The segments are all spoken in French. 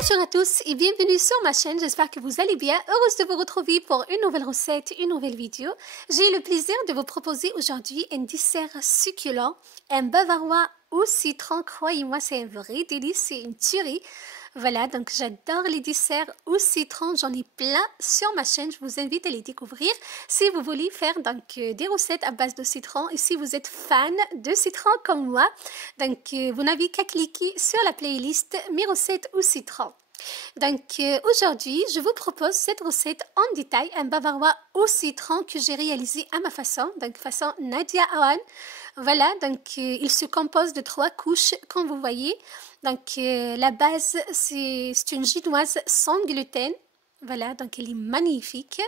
Bonjour à tous et bienvenue sur ma chaîne, j'espère que vous allez bien. Heureuse de vous retrouver pour une nouvelle recette, une nouvelle vidéo. J'ai le plaisir de vous proposer aujourd'hui un dessert succulent, un bavarois au citron. Croyez-moi, c'est un vrai délice, c'est une tuerie. Voilà, donc j'adore les desserts au citron, j'en ai plein sur ma chaîne, je vous invite à les découvrir si vous voulez faire donc des recettes à base de citron et si vous êtes fan de citron comme moi, donc vous n'avez qu'à cliquer sur la playlist mes recettes au citron. Donc aujourd'hui, je vous propose cette recette en détail, un bavarois au citron que j'ai réalisé à ma façon, donc façon Nadia Awan. Voilà, donc il se compose de 3 couches comme vous voyez. Donc la base c'est une génoise sans gluten. Voilà, donc elle est magnifique.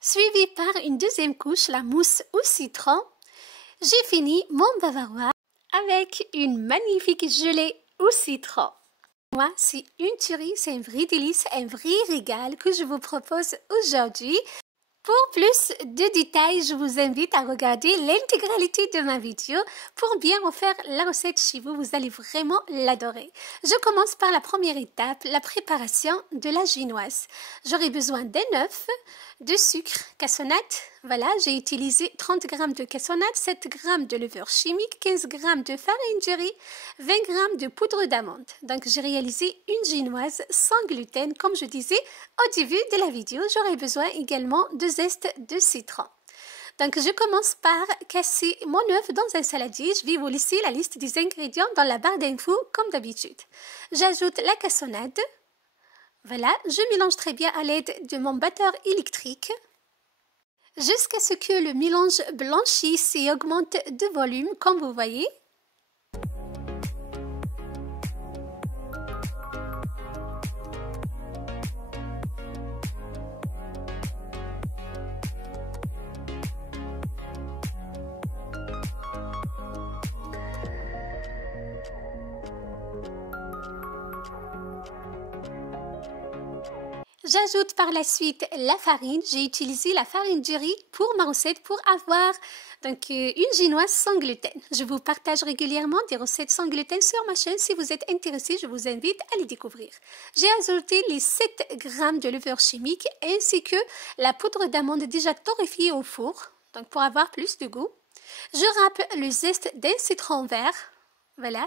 Suivie par une deuxième couche, la mousse au citron. J'ai fini mon bavarois avec une magnifique gelée au citron. Moi, c'est une tuerie, c'est un vrai délice, un vrai régal que je vous propose aujourd'hui. Pour plus de détails, je vous invite à regarder l'intégralité de ma vidéo pour bien refaire la recette chez vous. Vous allez vraiment l'adorer. Je commence par la première étape, la préparation de la génoise. J'aurai besoin d'un œuf, de sucre, cassonade. Voilà, j'ai utilisé 30 g de cassonade, 7 g de levure chimique, 15 g de farine de riz, 20 g de poudre d'amande. Donc, j'ai réalisé une génoise sans gluten. Comme je disais au début de la vidéo, j'aurai besoin également de zeste de citron. Donc, je commence par casser mon œuf dans un saladier. Je vais vous laisser la liste des ingrédients dans la barre d'infos comme d'habitude. J'ajoute la cassonade. Voilà, je mélange très bien à l'aide de mon batteur électrique jusqu'à ce que le mélange blanchisse et augmente de volume, comme vous voyez. J'ajoute par la suite la farine. J'ai utilisé la farine de riz pour ma recette pour avoir donc une génoise sans gluten. Je vous partage régulièrement des recettes sans gluten sur ma chaîne. Si vous êtes intéressé, je vous invite à les découvrir. J'ai ajouté les 7 g de levure chimique ainsi que la poudre d'amande déjà torréfiée au four, donc pour avoir plus de goût. Je râpe le zeste d'un citron vert. Voilà.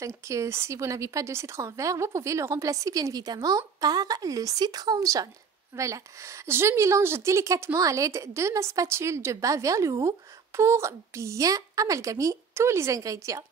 Donc, si vous n'avez pas de citron vert, vous pouvez le remplacer bien évidemment par le citron jaune. Voilà. Je mélange délicatement à l'aide de ma spatule de bas vers le haut pour bien amalgamer tous les ingrédients.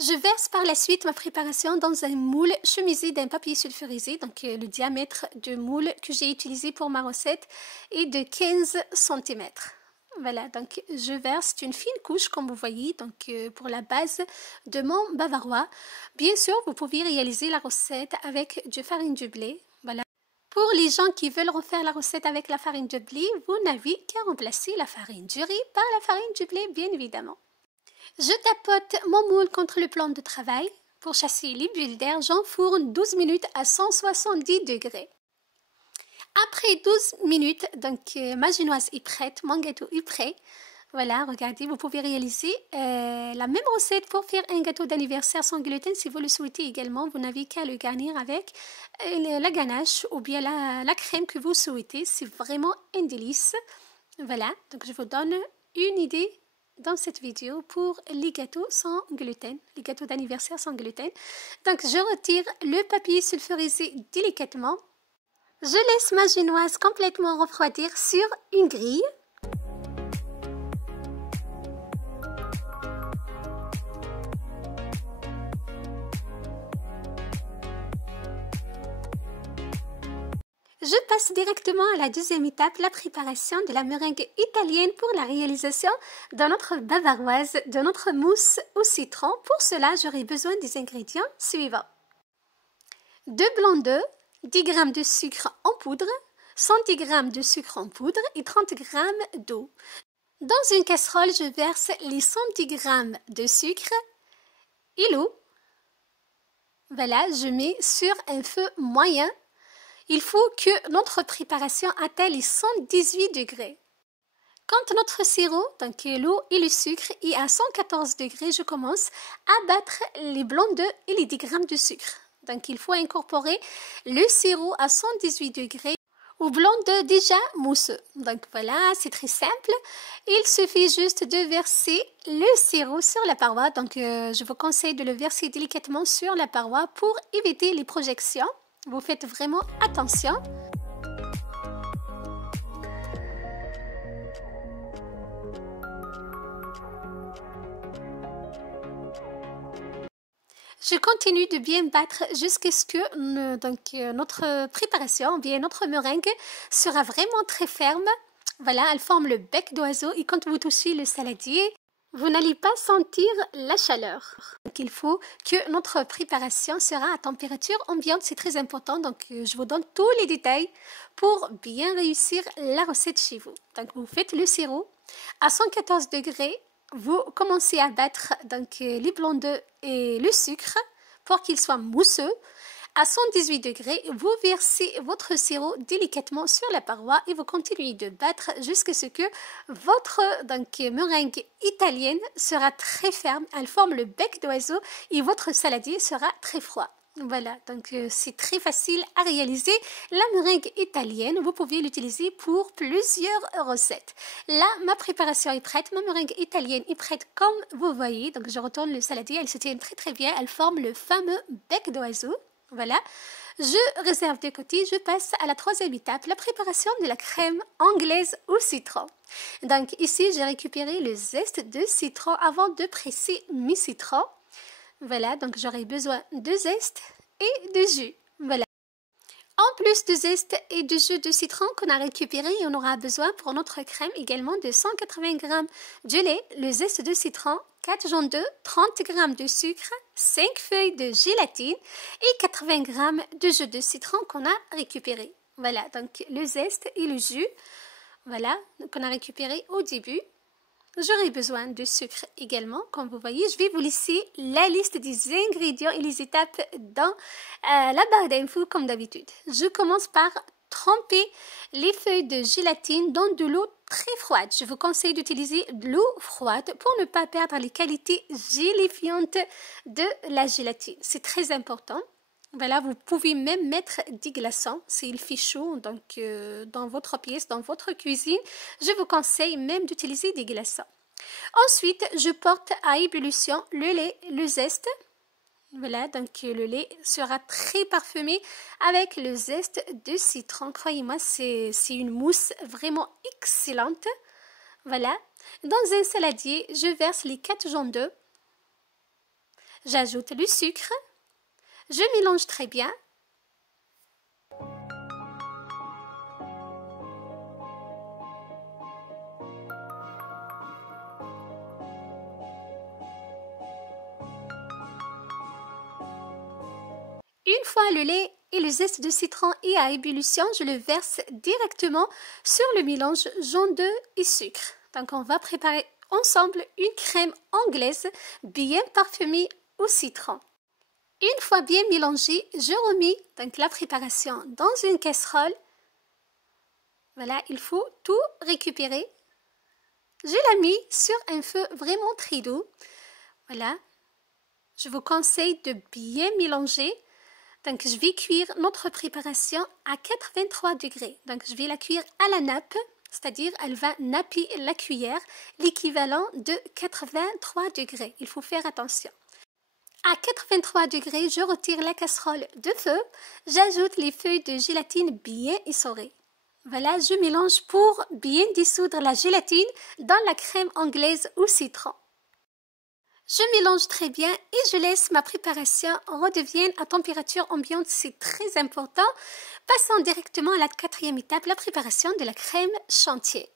Je verse par la suite ma préparation dans un moule chemisé d'un papier sulfurisé. Donc le diamètre de moule que j'ai utilisé pour ma recette est de 15 cm. Voilà, donc je verse une fine couche comme vous voyez donc pour la base de mon bavarois. Bien sûr, vous pouvez réaliser la recette avec de farine de blé. Voilà. Pour les gens qui veulent refaire la recette avec la farine de blé, vous n'avez qu'à remplacer la farine de riz par la farine de blé, bien évidemment. Je tapote mon moule contre le plan de travail. Pour chasser les bulles d'air, j'enfourne 12 minutes à 170 degrés. Après 12 minutes, donc ma génoise est prête, mon gâteau est prêt. Voilà, regardez, vous pouvez réaliser la même recette pour faire un gâteau d'anniversaire sans gluten si vous le souhaitez également. Vous n'avez qu'à le garnir avec la ganache ou bien la crème que vous souhaitez. C'est vraiment un délice. Voilà, donc je vous donne une idée dans cette vidéo pour les gâteaux sans gluten, les gâteaux d'anniversaire sans gluten. Donc je retire le papier sulfurisé délicatement. Je laisse ma génoise complètement refroidir sur une grille. Je passe directement à la deuxième étape, la préparation de la meringue italienne pour la réalisation de notre bavaroise, de notre mousse au citron. Pour cela, j'aurai besoin des ingrédients suivants. 2 blancs d'œufs, 10 g de sucre en poudre, 110 g de sucre en poudre et 30 g d'eau. Dans une casserole, je verse les 110 g de sucre et l'eau. Voilà, je mets sur un feu moyen. Il faut que notre préparation atteigne les 118 degrés. Quand notre sirop, donc l'eau et le sucre, est à 114 degrés, je commence à battre les blancs d'œufs et les 10 g de sucre. Donc il faut incorporer le sirop à 118 degrés au blanc d'œuf déjà mousseux. Donc voilà, c'est très simple. Il suffit juste de verser le sirop sur la paroi. Donc je vous conseille de le verser délicatement sur la paroi pour éviter les projections. Vous faites vraiment attention. Je continue de bien battre jusqu'à ce que notre préparation, bien notre meringue, sera vraiment très ferme. Voilà, elle forme le bec d'oiseau et quand vous touchez le saladier, vous n'allez pas sentir la chaleur. Donc il faut que notre préparation sera à température ambiante, c'est très important. Donc je vous donne tous les détails pour bien réussir la recette chez vous. Donc vous faites le sirop à 114 degrés. Vous commencez à battre donc, les blancs d'œufs et le sucre pour qu'ils soient mousseux. À 118 degrés, vous versez votre sirop délicatement sur la paroi et vous continuez de battre jusqu'à ce que votre meringue italienne sera très ferme. Elle forme le bec d'oiseau et votre saladier sera très froid. Voilà, donc c'est très facile à réaliser. La meringue italienne, vous pouvez l'utiliser pour plusieurs recettes. Là, ma préparation est prête. Ma meringue italienne est prête comme vous voyez. Donc je retourne le saladier, elle se tient très très bien. Elle forme le fameux bec d'oiseau. Voilà, je réserve de côté. Je passe à la troisième étape, la préparation de la crème anglaise au citron. Donc ici, j'ai récupéré le zeste de citron avant de presser mes citrons. Voilà, donc j'aurai besoin de zeste et de jus. Voilà. En plus de zeste et de jus de citron qu'on a récupéré, on aura besoin pour notre crème également de 180 g de lait, le zeste de citron, 4 jaunes d'œufs, 30 g de sucre, 5 feuilles de gélatine et 80 g de jus de citron qu'on a récupéré. Voilà, donc le zeste et le jus, voilà, qu'on a récupéré au début. J'aurai besoin de sucre également, comme vous voyez. Je vais vous laisser la liste des ingrédients et les étapes dans la barre d'infos comme d'habitude. Je commence par tremper les feuilles de gélatine dans de l'eau très froide. Je vous conseille d'utiliser de l'eau froide pour ne pas perdre les qualités gélifiantes de la gélatine. C'est très important. Voilà, vous pouvez même mettre des glaçons s'il fait chaud donc, dans votre pièce, dans votre cuisine. Je vous conseille même d'utiliser des glaçons. Ensuite, je porte à ébullition le lait, le zeste. Voilà, donc le lait sera très parfumé avec le zeste de citron. Croyez-moi, c'est une mousse vraiment excellente. Voilà, dans un saladier, je verse les 4 jaunes d'œufs. J'ajoute le sucre. Je mélange très bien. Une fois le lait et le zeste de citron est à ébullition, je le verse directement sur le mélange jaune d'œuf et sucre. Donc on va préparer ensemble une crème anglaise bien parfumée au citron. Une fois bien mélangé, je remets donc la préparation dans une casserole. Voilà, il faut tout récupérer. Je la mets sur un feu vraiment très doux. Voilà, je vous conseille de bien mélanger. Donc, je vais cuire notre préparation à 83 degrés. Donc, je vais la cuire à la nappe, c'est-à-dire elle va napper la cuillère, l'équivalent de 83 degrés. Il faut faire attention. À 83 degrés, je retire la casserole de feu. J'ajoute les feuilles de gélatine bien essorées. Voilà, je mélange pour bien dissoudre la gélatine dans la crème anglaise au citron. Je mélange très bien et je laisse ma préparation redevienne à température ambiante, c'est très important. Passons directement à la quatrième étape, la préparation de la crème chantier.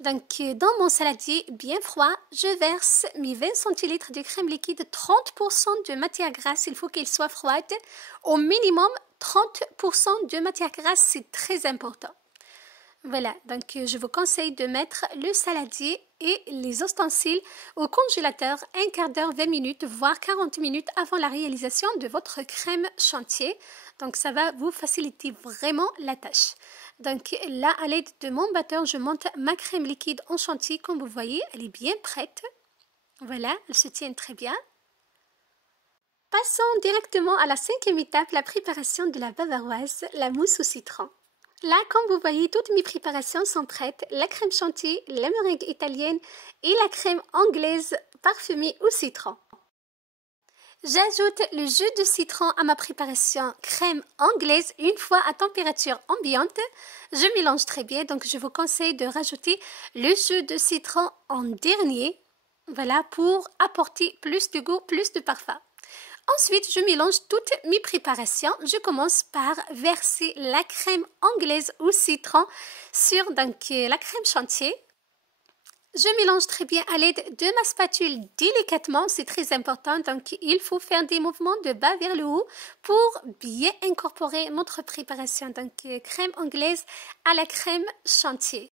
Donc, dans mon saladier bien froid, je verse mes 20 centilitres de crème liquide, 30% de matière grasse, il faut qu'elle soit froide. Au minimum, 30% de matière grasse, c'est très important. Voilà, donc je vous conseille de mettre le saladier et les ustensiles au congélateur un quart d'heure, 20 minutes, voire 40 minutes avant la réalisation de votre crème chantier. Donc ça va vous faciliter vraiment la tâche. Donc là, à l'aide de mon batteur, je monte ma crème liquide en chantier. Comme vous voyez, elle est bien prête. Voilà, elle se tient très bien. Passons directement à la cinquième étape, la préparation de la bavaroise, la mousse au citron. Là, comme vous voyez, toutes mes préparations sont prêtes. La crème chantier, la meringue italienne et la crème anglaise parfumée au citron. J'ajoute le jus de citron à ma préparation crème anglaise une fois à température ambiante. Je mélange très bien, donc je vous conseille de rajouter le jus de citron en dernier. Voilà, pour apporter plus de goût, plus de parfum. Ensuite, je mélange toutes mes préparations. Je commence par verser la crème anglaise au citron sur la crème chantier. Je mélange très bien à l'aide de ma spatule délicatement, c'est très important. Donc, il faut faire des mouvements de bas vers le haut pour bien incorporer notre préparation. Donc, crème anglaise à la crème chantier.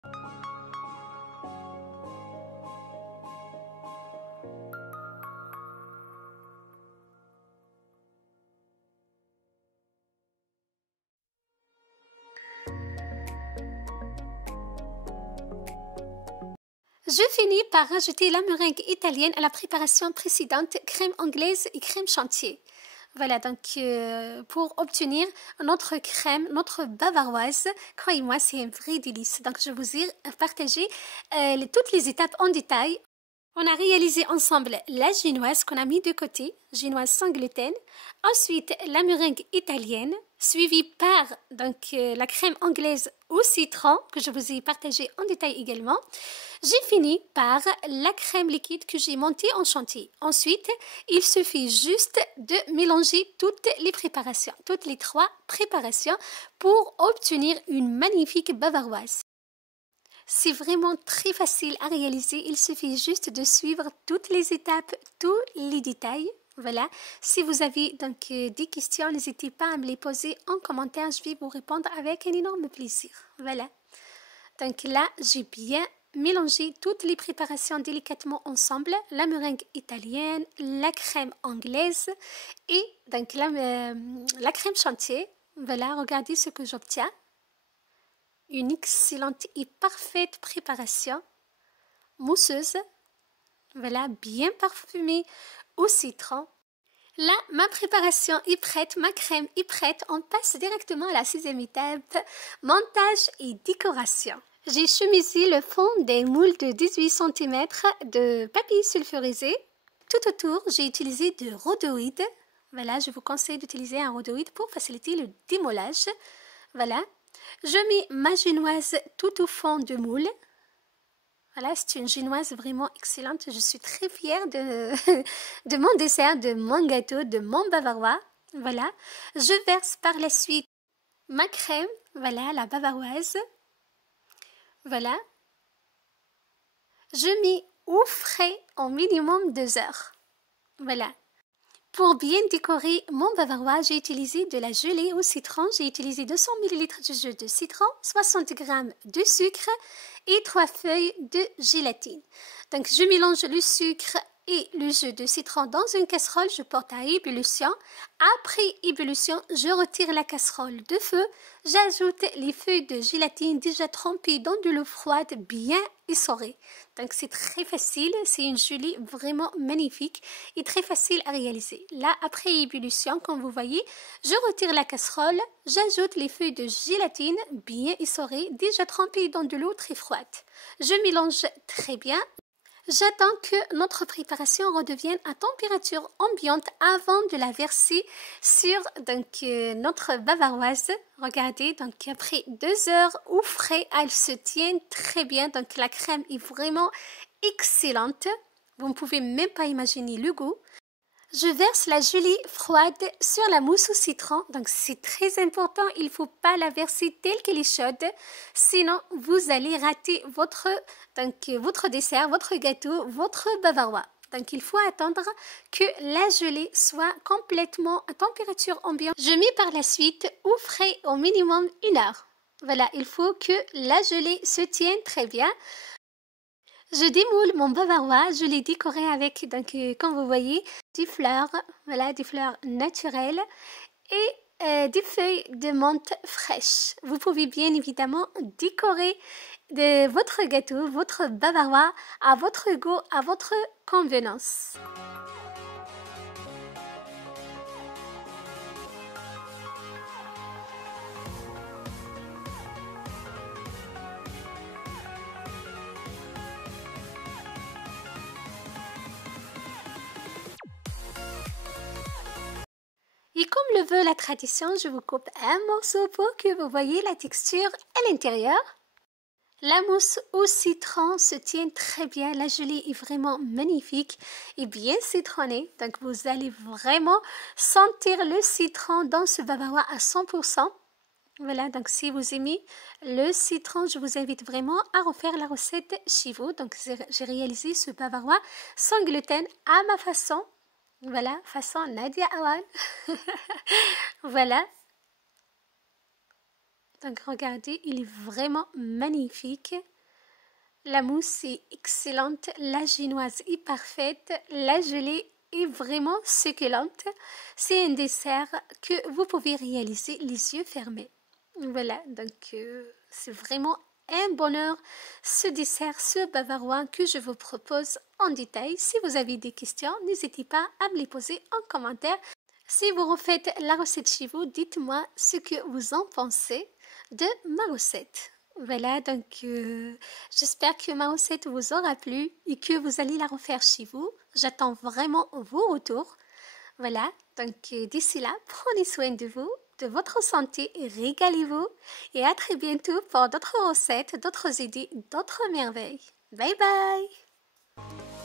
Je finis par rajouter la meringue italienne à la préparation précédente, crème anglaise et crème chantier. Voilà, donc pour obtenir notre crème, notre bavaroise, croyez-moi, c'est un vrai délice. Donc je vous ai partagé toutes les étapes en détail. On a réalisé ensemble la génoise qu'on a mis de côté, génoise sans gluten. Ensuite, la meringue italienne, suivie par la crème anglaise au citron, que je vous ai partagé en détail également. J'ai fini par la crème liquide que j'ai montée en chantier. Ensuite, il suffit juste de mélanger toutes les préparations, toutes les trois préparations pour obtenir une magnifique bavaroise. C'est vraiment très facile à réaliser, il suffit juste de suivre toutes les étapes, tous les détails. Voilà, si vous avez donc des questions, n'hésitez pas à me les poser en commentaire, je vais vous répondre avec un énorme plaisir. Voilà, donc là j'ai bien mélangé toutes les préparations délicatement ensemble, la meringue italienne, la crème anglaise et donc la crème chantier. Voilà, regardez ce que j'obtiens. Une excellente et parfaite préparation, mousseuse, voilà, bien parfumée au citron. Là, ma préparation est prête, ma crème est prête. On passe directement à la sixième étape, montage et décoration. J'ai chemisé le fond des moules de 18 cm de papier sulfurisé. Tout autour, j'ai utilisé de rhodoïde. Voilà, je vous conseille d'utiliser un rhodoïde pour faciliter le démollage. Voilà. Je mets ma génoise tout au fond de moule. Voilà, c'est une génoise vraiment excellente. Je suis très fière de mon dessert, de mon gâteau, de mon bavarois. Voilà, je verse par la suite ma crème, voilà, la bavaroise. Voilà. Je mets au frais en minimum 2 heures. Voilà. Pour bien décorer mon bavarois, j'ai utilisé de la gelée au citron. J'ai utilisé 200 ml de jus de citron, 60 g de sucre et 3 feuilles de gélatine. Donc, je mélange le sucre et le jus de citron dans une casserole. Je porte à ébullition. Après ébullition, je retire la casserole de feu. J'ajoute les feuilles de gélatine déjà trempées dans de l'eau froide bien essorée. Donc, c'est très facile. C'est une gelée vraiment magnifique et très facile à réaliser. Là, après ébullition, comme vous voyez, je retire la casserole. J'ajoute les feuilles de gélatine bien essorées, déjà trempées dans de l'eau très froide. Je mélange très bien. J'attends que notre préparation redevienne à température ambiante avant de la verser sur notre bavaroise. Regardez, donc après 2 heures au frais, elle se tient très bien. Donc la crème est vraiment excellente. Vous ne pouvez même pas imaginer le goût. Je verse la gelée froide sur la mousse au citron, donc c'est très important, il ne faut pas la verser telle qu'elle est chaude, sinon vous allez rater votre dessert, votre gâteau, votre bavarois. Donc il faut attendre que la gelée soit complètement à température ambiante. Je mets par la suite au frais au minimum 1 heure. Voilà, il faut que la gelée se tienne très bien. Je démoule mon bavarois, je l'ai décoré avec, donc comme vous voyez, des fleurs, voilà, des fleurs naturelles et des feuilles de menthe fraîches. Vous pouvez bien évidemment décorer de votre gâteau, votre bavarois à votre goût, à votre convenance. Et comme le veut la tradition, je vous coupe un morceau pour que vous voyez la texture à l'intérieur. La mousse au citron se tient très bien, la gelée est vraiment magnifique et bien citronnée. Donc vous allez vraiment sentir le citron dans ce bavarois à 100%. Voilà, donc si vous aimez le citron, je vous invite vraiment à refaire la recette chez vous. Donc j'ai réalisé ce bavarois sans gluten à ma façon. Voilà, façon Nadia Awad. Voilà. Donc regardez, il est vraiment magnifique. La mousse est excellente, la génoise est parfaite, la gelée est vraiment succulente. C'est un dessert que vous pouvez réaliser les yeux fermés. Voilà, donc c'est vraiment un bonheur ce dessert, ce bavarois que je vous propose en détail. Si vous avez des questions, n'hésitez pas à me les poser en commentaire. Si vous refaites la recette chez vous, dites-moi ce que vous en pensez de ma recette. Voilà, donc j'espère que ma recette vous aura plu et que vous allez la refaire chez vous. J'attends vraiment vos retours. Voilà, donc d'ici là, prenez soin de vous, de votre santé, régalez-vous et à très bientôt pour d'autres recettes, d'autres idées, d'autres merveilles. Bye bye!